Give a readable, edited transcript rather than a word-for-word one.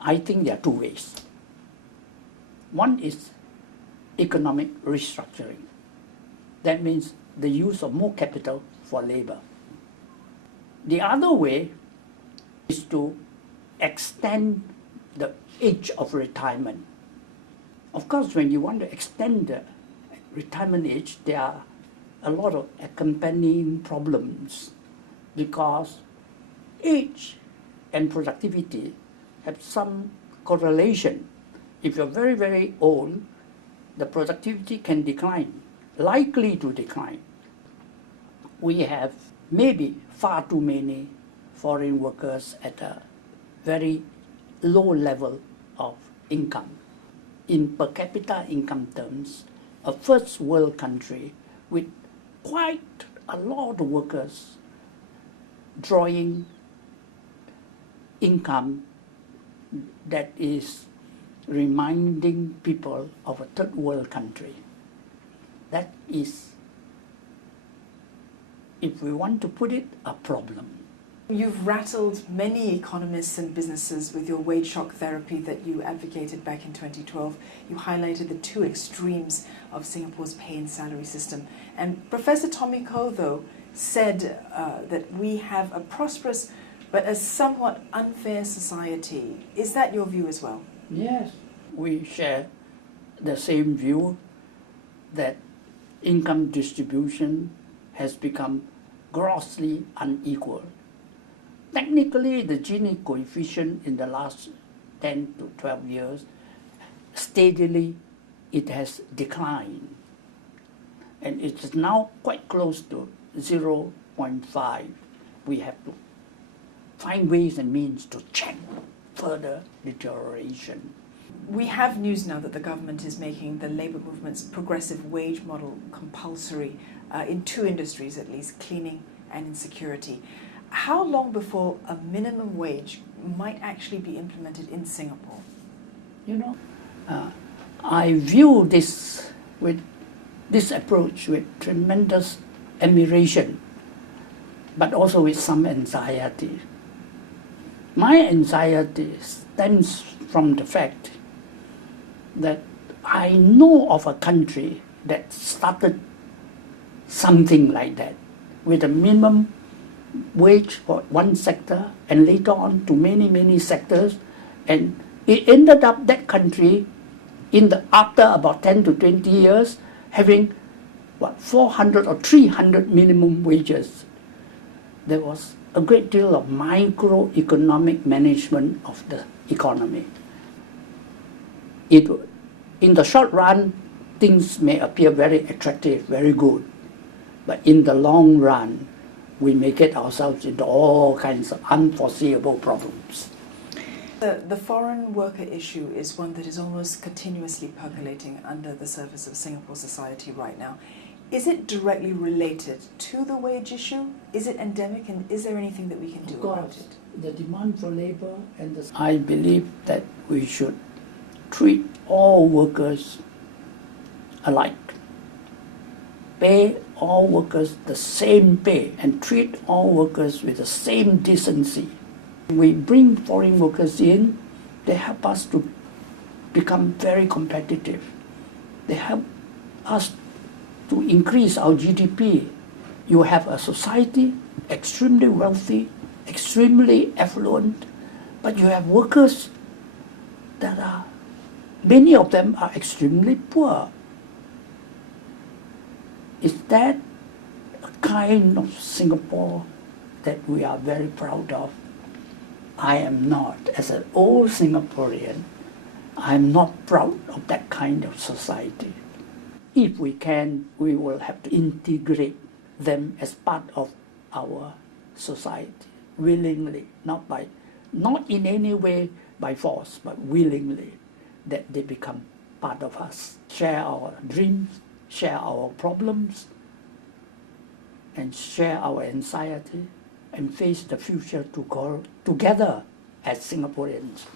I think there are two ways. One is economic restructuring. That means the use of more capital for labor. The other way is to extend the age of retirement. Of course, when you want to extend the retirement age, there are a lot of accompanying problems because age and productivity have some correlation. If you're very, very old, the productivity can decline, likely to decline. We have maybe far too many foreign workers at a very low level of income. In per capita income terms, a first world country with quite a lot of workers drawing income that is reminding people of a third world country. That is, if we want to put it, a problem. You've rattled many economists and businesses with your wage shock therapy that you advocated back in 2012. You highlighted the two extremes of Singapore's pay and salary system. And Professor Tommy Koh, though, said that we have a prosperous but a somewhat unfair society. Is that your view as well? Yes, we share the same view that income distribution has become grossly unequal. Technically, the Gini coefficient in the last 10 to 12 years, steadily it has declined. And it is now quite close to 0.5. We have to find ways and means to check further deterioration. We have news now that the government is making the labour movement's progressive wage model compulsory in two industries at least, cleaning and in security. How long before a minimum wage might actually be implemented in Singapore? You know, I view this approach with tremendous admiration, but also with some anxiety. My anxiety stems from the fact that I know of a country that started something like that, with a minimum wage for one sector and later on to many, many sectors, and it ended up that country after about 10 to 20 years having 400 or 300 minimum wages. There was a great deal of microeconomic management of the economy. In the short run, things may appear very attractive, very good, but in the long run, we may get ourselves into all kinds of unforeseeable problems. The foreign worker issue is one that is almost continuously percolating under the surface of Singapore society right now. Is it directly related to the wage issue? Is it endemic, and is there anything that we can do about it? The demand for labor I believe that we should treat all workers alike. Pay all workers the same pay and treat all workers with the same decency. We bring foreign workers in, they help us to become very competitive. They help us to increase our GDP. You have a society extremely wealthy, extremely affluent, but you have workers that many of them are extremely poor. Is that a kind of Singapore that we are very proud of? I am not. As an old Singaporean, I am not proud of that kind of society. If we can, we will have to integrate them as part of our society, willingly, not in any way by force, but willingly, that they become part of us, share our dreams, share our problems, and share our anxiety, and face the future together as Singaporeans.